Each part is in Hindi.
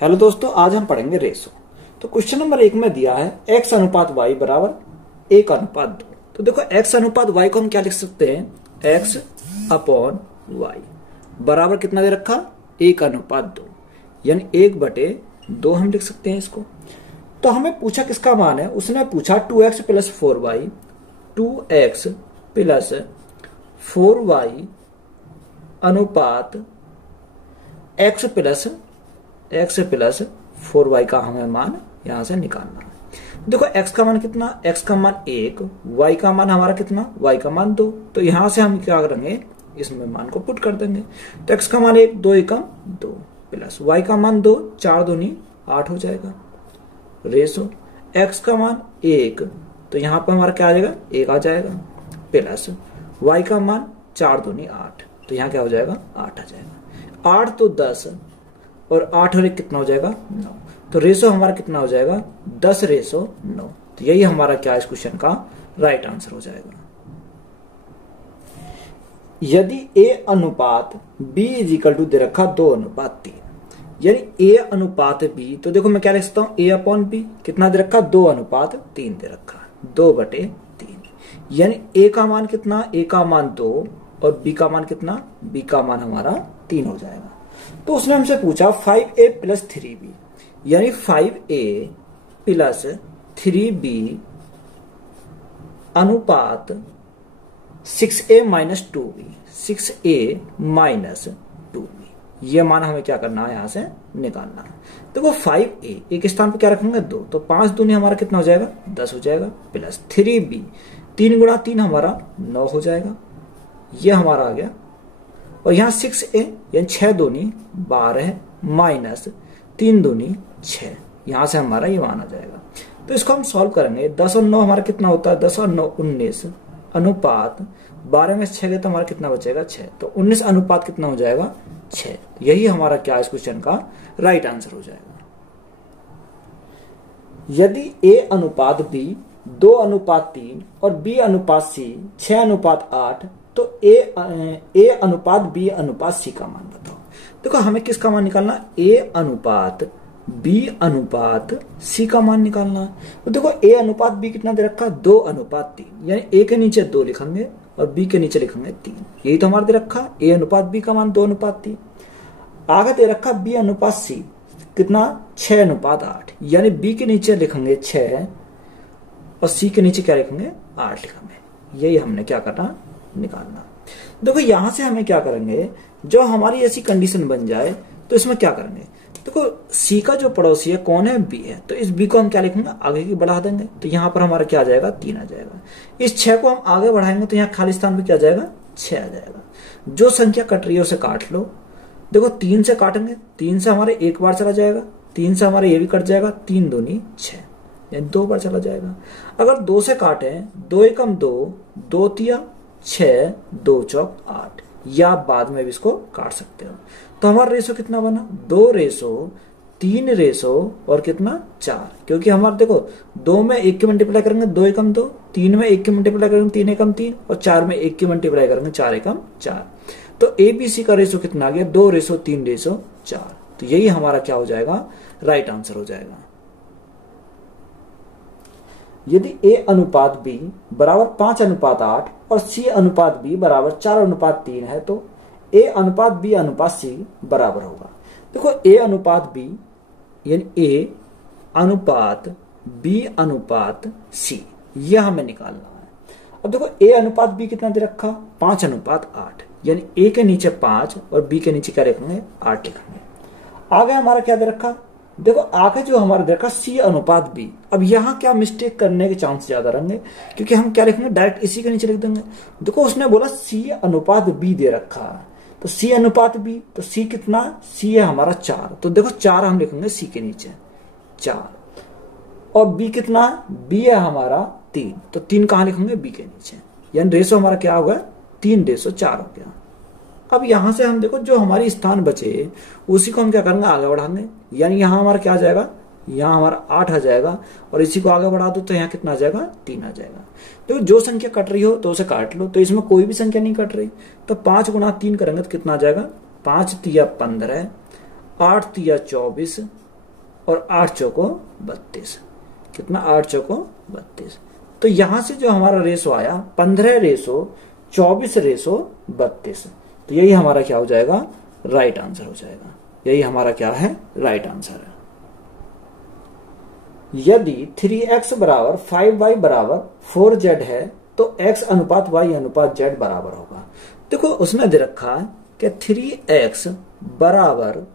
हेलो दोस्तों, आज हम पढ़ेंगे रेशो। तो क्वेश्चन नंबर 1 में दिया है x अनुपात y बराबर 1 अनुपात 2। तो देखो x अनुपात y को हम क्या लिख सकते हैं, x अपॉन y बराबर कितना दे रखा, 1 अनुपात 2, यानी 1/2 हम लिख सकते हैं इसको। तो हमें पूछा किसका मान है, उसने पूछा 2x plus 4y, 2x plus 4y अनुपात x प्लस 4y का हमें मान यहां से निकालना है। देखो x का मान कितना, x का मान 1, y का मान हमारा कितना, y का मान 2। तो यहां से हम क्या करेंगे, इसमें मान को पुट कर देंगे। तो x का मान 1, 2 एकम 2 प्लस y का मान 2, 4 दूनी 8 हो जाएगा। रेशो x का मान 1, तो यहां पर हमारा क्या आ जाएगा, 1 आ जाएगा, प्लस y का मान 4 दूनी 8, तो यहां क्या हो जाएगा, 8 आ जाएगा। 8 तो 10 और 8 और 1 कितना हो जाएगा, 9। तो रेशो हमारा कितना हो जाएगा, 10:9। तो यही हमारा क्या इस क्वेश्चन का राइट आंसर हो जाएगा। यदि a अनुपात b इजिकल टू दे रखा 2 अनुपात 3, यानी a अनुपात b, तो देखो मैं क्या लिख सकता हूं, a अपॉन b कितना दे रखा, 2 अनुपात 3 दे रखा, 2/3, यानी a का मान कितना, a का मान 2 और b का मान कितना, b का मान हमारा 3 हो जाएगा। तो उसने हमसे पूछा 5a प्लस 3b, यानी 5a प्लस 3b अनुपात 6a minus 2b, 6a minus 2b, ये मान हमें क्या करना है, यहां से निकालना है। देखो 5a एक स्थान पर क्या रखेंगे, 2, तो 5 दूनी हमारा कितना हो जाएगा, 10 हो जाएगा, प्लस 3b 3 गुणा 3 हमारा 9 हो जाएगा, ये हमारा आ गया। और यहाँ 6a यानी 6 दूनी 12 माइनस 3 दूनी 6, यहां से हमारा ये मान आ जाएगा। तो इसको हम सॉल्व करेंगे। 10 और 9 हमारा कितना होता है, 10 और 9 19 अनुपात 12 में 6 गए तो हमारा कितना बचेगा, 6। तो 19 अनुपात कितना हो जाएगा, 6। यही हमारा क्या इस क्वेश्चन का राइट आंसर हो जाएगा। यदि a अनुपात b 2 अनुपात 3 और b अनुपात c 6 अनुपात 8, तो a अनुपात b अनुपात c का मान बताओ। देखो हमें किसका मान निकालना, a अनुपात b अनुपात c का मान निकालना। तो देखो a अनुपात b कितना दे रखा, 2 अनुपात 3, यानी a के नीचे 2 लिखेंगे और b के नीचे लिखेंगे 3, यही तो हमारा दे रखा, a अनुपात b का मान 2 अनुपात 3। आगे दे रखा b अनुपात c कितना, 6 अनुपात 8, यानी b के नीचे लिखेंगे 6 और c के नीचे क्या लिखेंगे, 8 लिखेंगे। यही हमने क्या करना, निकालना। देखो यहां से हमें क्या करेंगे, जो हमारी ऐसी कंडीशन बन जाए तो इसमें क्या करेंगे, देखो c का जो पड़ोसी है कौन है, b है, तो इस b को हम क्या लिखेंगे, आगे की बढ़ा देंगे, तो यहां पर हमारा क्या आ जाएगा, 3 आ जाएगा। इस 6 को हम आगे बढ़ाएंगे तो यहाँ खाली स्थान पे क्या आ जाएगा, 6 आ जाएगा। जो संख्या कट रही है उसे काट लो। देखो 3 से काटेंगे, 3 से हमारे 1 बार चला जाएगा, 3 से हमारे ये भी कट जाएगा, 3 दूनी 6, यानी 2 बार चला जाएगा। अगर 2 से काटे, 2 एकम 2, 2 तिया 6, 2 चौक 8, या बाद में भी इसको काट सकते हो। तो हमारा रेशो कितना बना, 2:3 रेशो और कितना 4, क्योंकि हमारा देखो 2 में 1 की मल्टीप्लाई करेंगे 2 एकम 2, 3 में 1 की मल्टीप्लाई करेंगे 3 एकम 3, और 4 में 1 की मल्टीप्लाई करेंगे 4 एकम 4। तो ABC का रेशो कितना आ गया, 2:3:4। तो यही हमारा क्या हो जाएगा, राइट आंसर हो जाएगा। यदि a अनुपात b बराबर 5 अनुपात 8 और c अनुपात b बराबर 4 अनुपात 3 है, तो a अनुपात b अनुपात c बराबर होगा। देखो a अनुपात b यानी a अनुपात b अनुपात c, यह हमें निकालना है। अब देखो a अनुपात b कितना दे रखा, 5 अनुपात 8, यानी a के नीचे 5 और b के नीचे क्या लिखेंगे, 8 लिखेंगे। आगे हमारा क्या दे रखा, देखो आगे जो हमारा देखा c अनुपात b। अब यहाँ क्या मिस्टेक करने के चांस ज्यादा रहेंगे, क्योंकि हम क्या लिखेंगे, डायरेक्ट इसी के नीचे लिख देंगे। देखो उसने बोला c अनुपात b दे रखा, तो c अनुपात b, तो c कितना, c है हमारा 4, तो देखो 4 हम लिखेंगे c के नीचे 4, और b कितना, b है हमारा 3, तो 3 कहाँ लिखेंगे, b के नीचे, यानी रेशो हमारा क्या होगा, 3:4 हो गया। अब यहां से हम देखो जो हमारी स्थान बचे उसी को हम क्या करेंगे, आगे बढ़ाएंगे, यानी यहां हमारा क्या आ जाएगा, यहाँ हमारा 8 आ जाएगा, और इसी को आगे बढ़ा दो तो यहाँ कितना आ जाएगा, 3 आ जाएगा। तो जो संख्या कट रही हो तो उसे काट लो, तो इसमें कोई भी संख्या नहीं कट रही, तो 5 गुणा 3 करेंगे तो कितना आ जाएगा, 5 तिया 15, 8 तिया 24, और 8 चौको 32। कितना? 8 चौको 32। तो यहां से जो हमारा रेशो आया 15 रेशो 24 रेशो 32। तो यही हमारा क्या हो जाएगा? राइट आंसर हो जाएगा। यही हमारा क्या है? राइट आंसर है। यदि 3x बराबर 5y बराबर 4z है तो x अनुपात y अनुपात z बराबर होगा। देखो उसमें दे रखा है कि 3x बराबर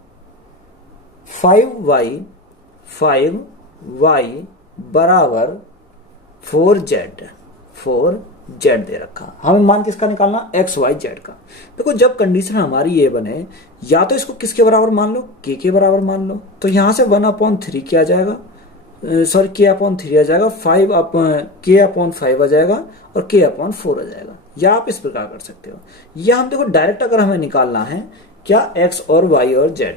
5y बराबर 4z दे रखा। हमें मान किसका निकालना? x y z का। देखो जब कंडीशन हमारी ये बने, या तो इसको किसके बराबर मान लो? k के बराबर मान लो। तो यहां से 1/3 क्या आ जाएगा? सॉरी k/3 आ जाएगा, k/5 आ जाएगा और k/4 आ जाएगा। या आप इस प्रकार कर सकते हो, या हम देखो डायरेक्ट अगर हमें निकालना है क्या? x और y और z,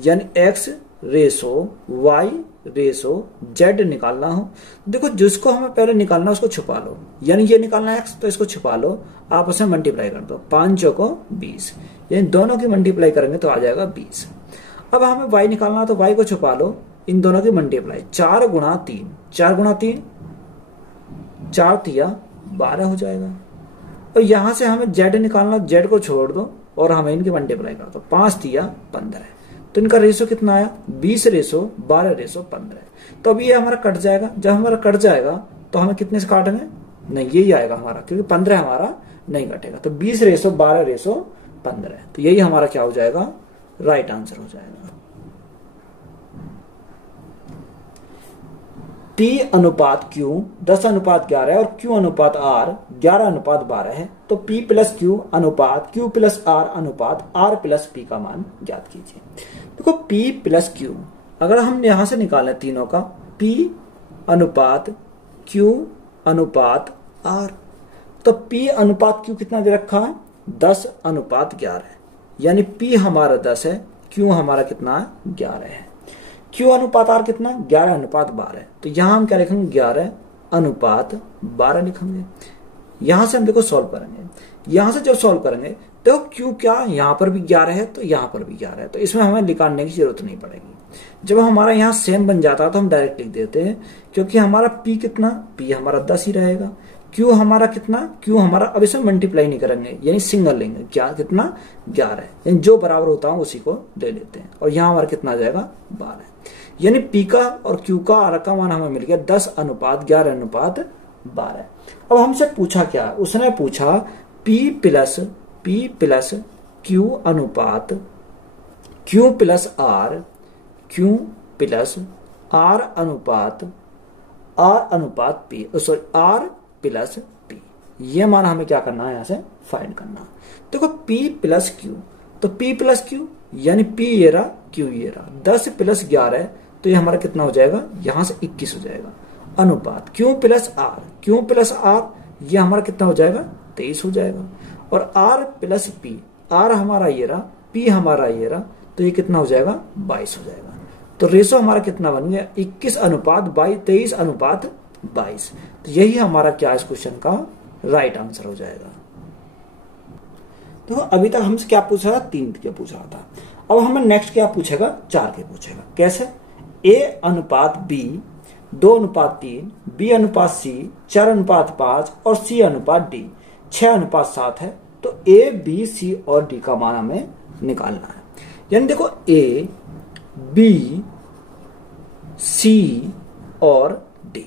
यानी x ratio y ratio z निकालना हो। देखो जिसको हमें पहले निकालना उसको छुपा लो, यानी ये निकालना है x तो इसको छुपा लो, आपस में मल्टीप्लाई कर दो। 5 चौको 20, यानी दोनों की मल्टीप्लाई करेंगे तो आ जाएगा 20। अब हमें y निकालना तो y को छुपा लो, इन दोनों की मल्टीप्लाई 4 गुणा 3, 4 गुणा 3 4 तिया 12 हो जाएगा। और यहां से हमें z निकालना, z को छोड़ दो और हमें इनकी मल्टीप्लाई कर दो, 5 तिया 15। तो इनका रेशो कितना आया? 20 रेशो 12 रेशो 15। तो अब ये हमारा कट जाएगा। जब हमारा कट जाएगा तो हमें कितने से काटेंगे? नहीं, यही आएगा हमारा, क्योंकि 15 हमारा नहीं कटेगा। तो 20 रेशो 12 रेशो 15। तो यही हमारा क्या हो जाएगा? राइट आंसर हो जाएगा। P अनुपात Q 10/11 है और Q अनुपात R 11/12 है। तो P प्लस Q अनुपात Q प्लस R अनुपात R प्लस P का मान ज्ञात कीजिए। देखो P प्लस Q अगर हम यहां से निकालें तीनों का, P अनुपात Q अनुपात R, तो P अनुपात Q कितना दे रखा है? 10/11, यानी P हमारा 10 है, Q हमारा कितना है? 11 है। Q अनुपात R कितना? 11/12। तो यहां हम क्या लिखेंगे? 11/12 लिखेंगे। यहां से हम देखो सॉल्व करेंगे, यहां से जब सॉल्व करेंगे तो Q क्या? यहां पर भी 11 है तो यहां पर भी 11 है, तो इसमें हमें निकालने की जरूरत नहीं पड़ेगी। जब हमारा यहां सेम बन जाता है तो हम डायरेक्ट लिख देते हैं, क्योंकि हमारा P कितना? P हमारा 10 ही रहेगा। Q हमारा कितना? Q हमारा, अब इसमें मल्टीप्लाई नहीं करेंगे, यानी सिंगल लेंगे। क्या? कितना? 11, यानी जो बराबर होता है उसी को ले लेते हैं। और यहां हमारा कितना आ जाएगा? 12। यानी P का और Q का R का मान हमें मिल गया 10/11/12। अब हमसे पूछा क्या? उसने पूछा P प्लस Q अनुपात Q plus R, Q plus R अनुपात P, sorry R plus P। ये मान हमें क्या करना है? यहां से फाइंड करना। देखो P प्लस Q, तो P प्लस Q यानी P ये रहा, Q ये रहा। 10 प्लस 11 तो ये हमारा कितना हो जाएगा? यहां से 21 हो जाएगा। अनुपात Q plus R, Q plus R ये हमारा कितना हो जाएगा? 23 हो जाएगा। और R प्लस P, R हमारा ये रहा, P हमारा ये रहा, तो ये कितना हो जाएगा? 22 हो जाएगा। तो रेशो हमारा कितना बन गया? 21/22 तो यही हमारा क्या इस क्वेश्चन का राइट आंसर हो जाएगा। तो अभी तक हमसे क्या पूछा था? 3 के पूछा था। अब हमें नेक्स्ट क्या पूछेगा? 4 के पूछेगा। कैसे? A अनुपात B 2/3, B अनुपात C 4/5 और C अनुपात D 6/7 है। तो A, B, C और D का मान हमें निकालना है। यानी देखो A, B, C और D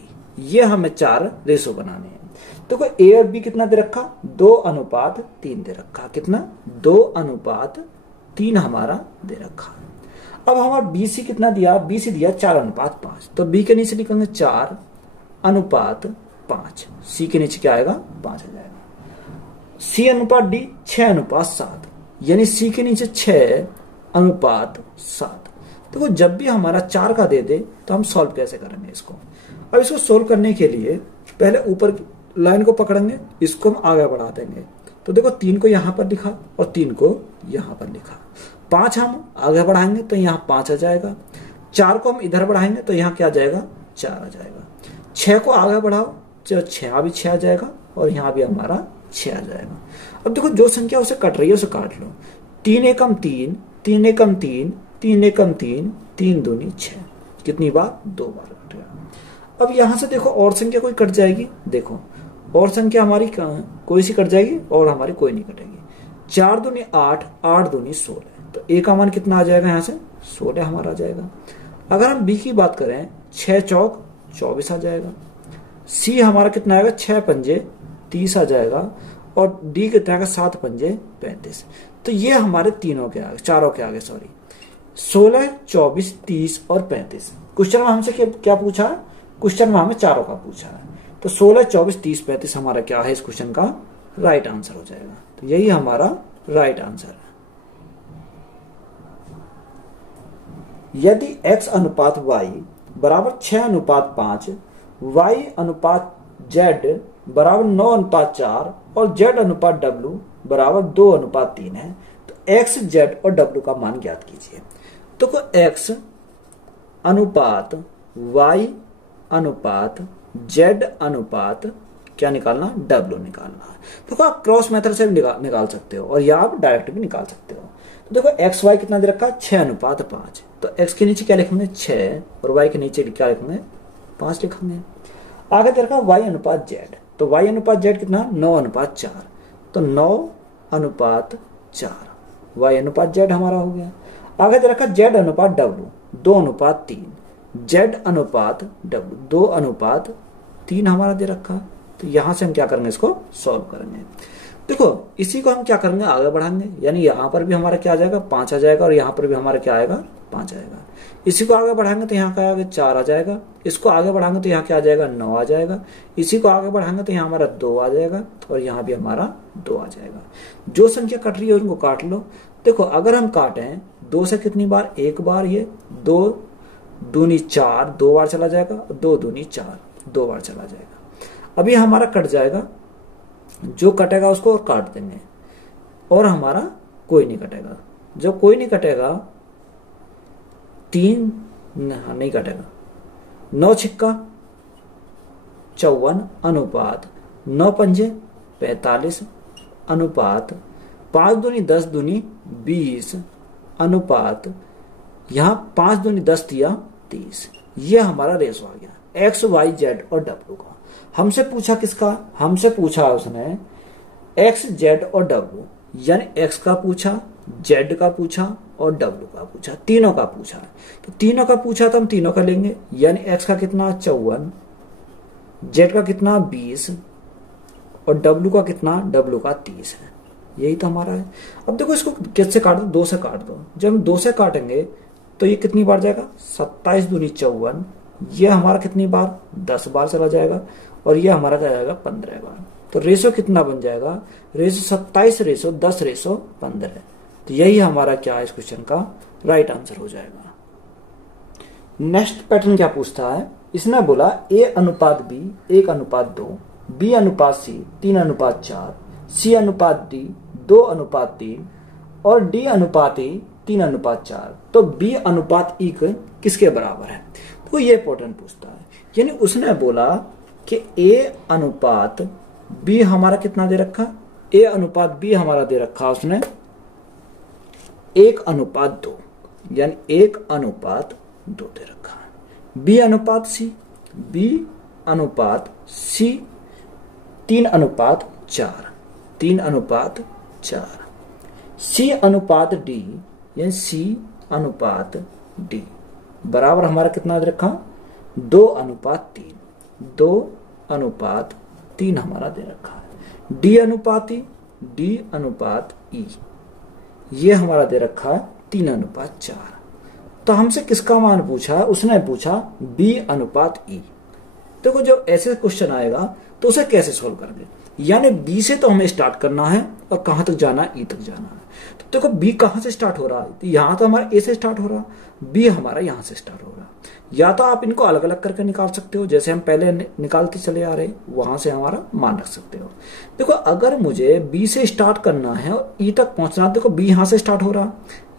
ये हमें 4 रेशो बनाने हैं। देखो A और B कितना दे रखा? 2/3 दे रखा। कितना? 2/3 हमारा दे रखा। अब हमारा BC कितना दिया? BC दिया 4/5। तो B के नीचे लिखेंगे 4/5, C के नीचे क्या आएगा? 5 आ जाएगा। C अनुपात D 6/7, यानी C के नीचे 6/7। देखो जब भी हमारा 4 का दे दे तो हम सॉल्व कैसे करेंगे इसको? अब इसको सॉल्व करने के लिए पहले ऊपर लाइन को पकड़ेंगे, इसको हम आगे बढ़ा देंगे। तो देखो 3 को यहां पर लिखा और 3 को यहां पर लिखा। 5 हम आगे बढ़ाएंगे तो यहाँ 5 आ जाएगा। 4 को हम इधर बढ़ाएंगे तो यहाँ क्या आ जाएगा? 4 आ जाएगा। 6 को आगे बढ़ाओ तो 6 भी 6 आ जाएगा और यहाँ भी हमारा 6 आ जाएगा। अब देखो जो संख्या उसे कट रही है उसे काट लो। 3 एकम 3, 3 एकम 3, 3 एकम 3, 3 दूनी 6। कितनी बार? 2 बार कट गया। अब यहां से देखो और संख्या कोई कट जाएगी, देखो और संख्या हमारी कोई सी कट जाएगी और हमारी कोई नहीं कटेगी। 4 दूनी 8, 8 दूनी 16, तो ए का मान कितना आ जाएगा? यहाँ से 16 हमारा आ जाएगा। अगर हम बी की बात करें 6 चौक 24 आ जाएगा। सी हमारा कितना आएगा? 6 पंजे 30 आ जाएगा। और डी कितना आएगा? 7 पंजे 35। तो ये हमारे तीनों के आगे, चारों के आगे सॉरी, 16, 24, 30 और 35। क्वेश्चन में हमसे क्या पूछा है? क्वेश्चन में हमें चारों का पूछा है। तो 16, 24, 30, 35 हमारा क्या है इस क्वेश्चन का? राइट आंसर हो जाएगा। तो यही हमारा राइट आंसर है। यदि x अनुपात y बराबर 6 अनुपात 5, y अनुपात z बराबर 9 अनुपात 4 और z अनुपात w बराबर 2 अनुपात 3 है, तो x, z और w का मान ज्ञात कीजिए। तो x अनुपात y अनुपात z अनुपात क्या निकालना? w निकालना है। देखो आप क्रॉस मेथड से भी निकाल सकते हो और या आप डायरेक्ट भी निकाल सकते हो। तो देखो एक्स वाई कितना दे रखा है? 6 अनुपात 5। तो x के नीचे क्या लिखेंगे? 6 और y के नीचे क्या लिखेंगे? 5 लिखेंगे। आगे दे रखा है y अनुपात z। तो y अनुपात z कितना? 9 अनुपात 4। तो 9 अनुपात 4 y अनुपात z हमारा हो गया। आगे दे रखा है z अनुपात w 2 अनुपात 3, z अनुपात w 2 अनुपात 3 हमारा दे रखा। तो यहां से हम क्या करेंगे? इसको सॉल्व करेंगे। देखो इसी को हम क्या करेंगे? आगे बढ़ाएंगे, यानी यहां पर भी हमारा क्या आ जाएगा? 5 आ जाएगा और यहां पर भी हमारा क्या आएगा? 5 आएगा। इसी को आगे बढ़ाएंगे तो यहाँ क्या आएगा? 4 आ जाएगा। इसको आगे बढ़ाएंगे तो यहाँ क्या आ जाएगा? 9 आ जाएगा। इसी को आगे बढ़ाएंगे तो यहाँ हमारा 2 आ जाएगा और यहाँ भी हमारा 2 आ जाएगा। जो संख्या कट रही है उनको काट लो। देखो अगर हम काटें 2 से कितनी बार? 1 बार, ये 2 दूनी 4 2 बार चला जाएगा, 2 दूनी 4 2 बार चला जाएगा। अभी हमारा कट जाएगा, जो कटेगा उसको और काट देंगे और हमारा कोई नहीं कटेगा। जो कोई नहीं कटेगा 3 नहीं कटेगा। 9 छिक्का 54 अनुपात 9 पंजे 45 अनुपात 5 दूनी 10 दूनी 20 अनुपात यहां 5 दूनी 10 दिया 30। ये हमारा रेशो आ गया एक्स वाई जेड और डब्ल्यू का। हमसे पूछा किसका? हमसे पूछा उसने एक्स जेड और डब्ल्यू, यानी एक्स का पूछा, जेड का पूछा और डब्ल्यू का पूछा, तीनों का पूछा। तो तीनों का पूछा तो हम तीनों का लेंगे, यानी एक्स का कितना 54, जेड का कितना 20 और डब्ल्यू का कितना? डब्ल्यू का 30 है। यही तो हमारा है। अब देखो इसको किससे काट दो? 2 से काट दो। जब हम 2 से काटेंगे तो ये कितनी बार जाएगा? 27 दूनी 54। ये हमारा कितनी बार? 10 बार चला जाएगा और ये हमारा जाएगा 15 बार। तो रेशो कितना बन जाएगा? Ratio 27 ratio 10 ratio 15। तो यही हमारा क्या है इस क्वेश्चन का राइट आंसर हो जाएगा। नेक्स्ट पैटर्न क्या पूछता है? इसने बोला ए अनुपात बी 1 अनुपात 2, बी अनुपात सी 3 अनुपात 4, सी अनुपात डी 2 अनुपात 3 और डी अनुपात ई 3 अनुपात 4। तो बी अनुपात ई किसके बराबर है? तो ये पैटर्न पूछता है। यानी उसने बोला कि ए अनुपात बी हमारा कितना दे रखा? ए अनुपात बी हमारा दे रखा उसने 1 अनुपात 2, यानी 1 अनुपात 2 दे रखा है। बी अनुपात सी, बी अनुपात सी 3 अनुपात 4, 3 अनुपात 4। सी अनुपात डी, यानी सी अनुपात डी बराबर हमारा कितना दे रखा? 2 अनुपात 3, 2 अनुपात 3 हमारा दे रखा है। डी अनुपात ई, डी अनुपात ई ये हमारा दे रखा है 3 अनुपात 4। तो हमसे किसका मान पूछा? उसने पूछा बी अनुपात ई। देखो जब ऐसे क्वेश्चन आएगा तो उसे कैसे सोल्व करेंगे? यानी बी से तो हमें स्टार्ट करना है और कहां तक जाना है? ई तक जाना है। तो देखो बी कहां से स्टार्ट हो रहा है? तो यहां तो हमारा ए से स्टार्ट हो रहा, बी हमारा यहां से स्टार्ट हो रहा। या तो आप इनको अलग अलग करके निकाल सकते हो, जैसे हम पहले निकालते चले आ रहे, वहां से हमारा मान रख सकते हो। देखो अगर मुझे बी से स्टार्ट करना है और ई तक पहुंचना, देखो बी यहां से स्टार्ट हो रहा,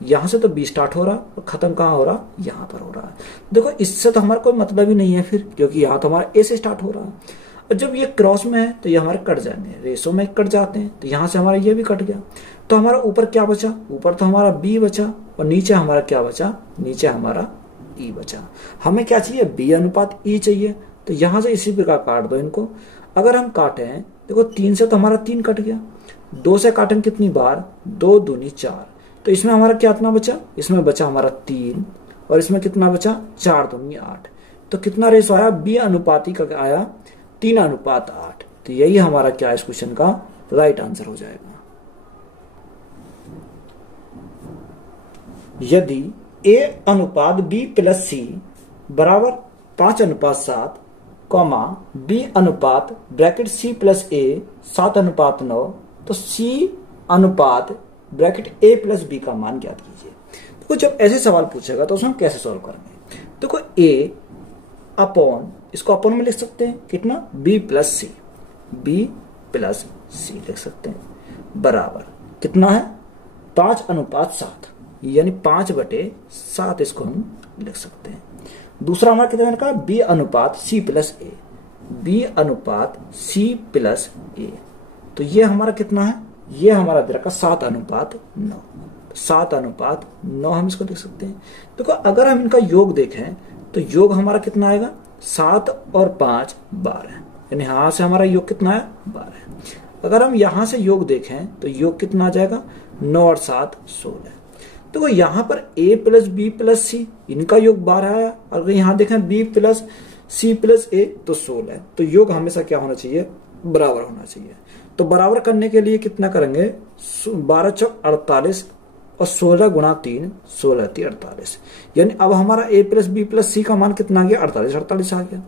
यहां से तो बी स्टार्ट हो रहा और खत्म कहां हो रहा? यहां पर हो रहा है। देखो इससे तो हमारा कोई मतलब ही नहीं है फिर, क्योंकि यहां तो हमारा ए से स्टार्ट हो रहा है और जब ये क्रॉस में है तो ये हमारे कट जाएंगे, रेशो में कट जाते हैं। तो यहां से हमारा ये भी कट गया। तो हमारा ऊपर क्या बचा? ऊपर तो हमारा बी बचा और नीचे हमारा क्या बचा? नीचे हमारा ई बचा। हमें क्या चाहिए, बी अनुपात ई चाहिए। तो यहां से इसी प्रकार काट दो इनको। अगर हम काटे हैं, देखो 3 से तो हमारा 3 कट गया, 2 से काटें कितनी बार, 2 दूनी 4। तो इसमें हमारा क्या इतना बचा, इसमें बचा हमारा 3, और इसमें कितना बचा, 4 दूनी 8। तो कितना रेशो आया, बी अनुपाती का आया 3:8। तो यही हमारा क्या इस क्वेश्चन का राइट आंसर हो जाएगा। यदि ए अनुपात बी प्लस सी बराबर 5:7, कॉमा बी अनुपात ब्रैकेट सी प्लस ए 7:9, तो सी अनुपात ब्रैकेट ए प्लस बी का मान ज्ञात कीजिए। देखो जब ऐसे सवाल पूछेगा तो उसमें कैसे सॉल्व करेंगे, देखो ए अपॉन, इसको अपॉन में लिख सकते हैं कितना, बी प्लस सी, बी प्लस सी लिख सकते हैं, बराबर कितना है 5:7, यानी 5/7 इसको हम लिख सकते हैं। दूसरा हमारा कितना का, बी अनुपात सी प्लस ए, बी अनुपात सी प्लस ए। तो ये हमारा कितना है, ये हमारा दे रखा 7:9, 7:9 हम इसको लिख सकते हैं। देखो अगर हम इनका योग देखें तो योग हमारा कितना आएगा, 7 और 5 12, यानी यहां से हमारा योग कितना है 12। अगर हम यहां से योग देखें तो योग कितना आ जाएगा, 9 और 7 16। तो यहां पर a प्लस बी प्लस सी इनका योग 12 आया, अगर यहां देखें b प्लस सी प्लस ए तो 16। तो योग हमेशा क्या होना चाहिए, बराबर होना चाहिए। तो बराबर करने के लिए कितना करेंगे, 12 चौक 48 और 16 गुणा 3 16 3 48, यानी अब हमारा a प्लस बी प्लस सी का मान कितना आ गया, 48 आ गया।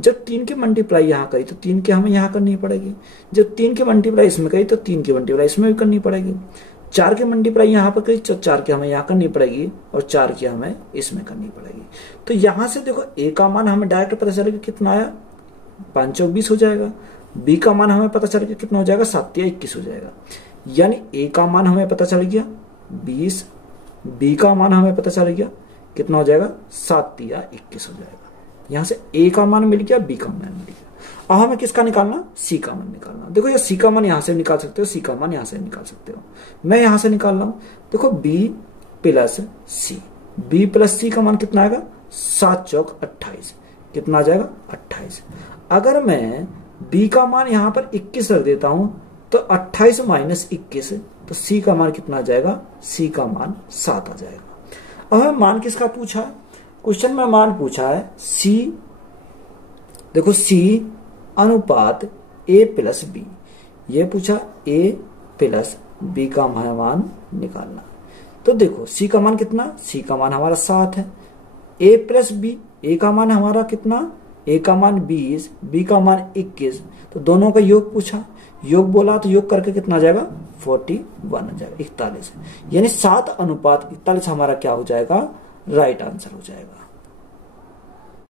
जब 3 की मल्टीप्लाई यहाँ करी तो 3 की हमें यहाँ करनी पड़ेगी, जब 3 की मल्टीप्लाई इसमें करी तो 3 की मल्टीप्लाई इसमें भी करनी पड़ेगी, 4 की मल्टीप्लाई यहाँ पर करी तो 4 की हमें यहाँ करनी पड़ेगी, और 4 की हमें इसमें करनी पड़ेगी। तो यहाँ से देखो a का मान हमें डायरेक्ट पता चलेगा कितना आया, 5 चौक 20 हो जाएगा। b का मान हमें पता चल गया कितना हो जाएगा, 7 या 21 हो जाएगा। यानी a का मान हमें पता चल गया 20, b का मान हमें पता चल गया कितना हो जाएगा, 7 या 21 हो जाएगा। यहाँ से a का मान मिल गया, b का मान मिल गया। अब हमें किसका निकालना, c का मान निकालना। देखो ये c का मान यहाँ से निकाल सकते हो, c का मान यहाँ से निकाल सकते हो, मैं यहाँ से निकाल रहा हूँ। देखो b प्लस सी, b प्लस सी का मान कितना आएगा, 7 चौक 28, कितना आ जाएगा 28। अगर मैं b का मान यहाँ पर 21 रख देता हूं तो 28 माइनस 21, तो c का मान कितना आ जाएगा, c का मान 7 आ जाएगा। अब हमें मान किसका पूछा है, क्वेश्चन में मान पूछा है c, देखो c अनुपात a प्लस बी, ये पूछा a प्लस b का मान निकालना। तो देखो c का मान कितना, c का मान हमारा 7 है, a प्लस बी, a का मान हमारा कितना, a का मान 20, b का मान 21, तो दोनों का योग पूछा, योग बोला तो योग करके कितना आ जाएगा, 41 आ जाएगा, 41, यानी 7:41 हमारा क्या हो जाएगा, राइट आंसर हो जाएगा।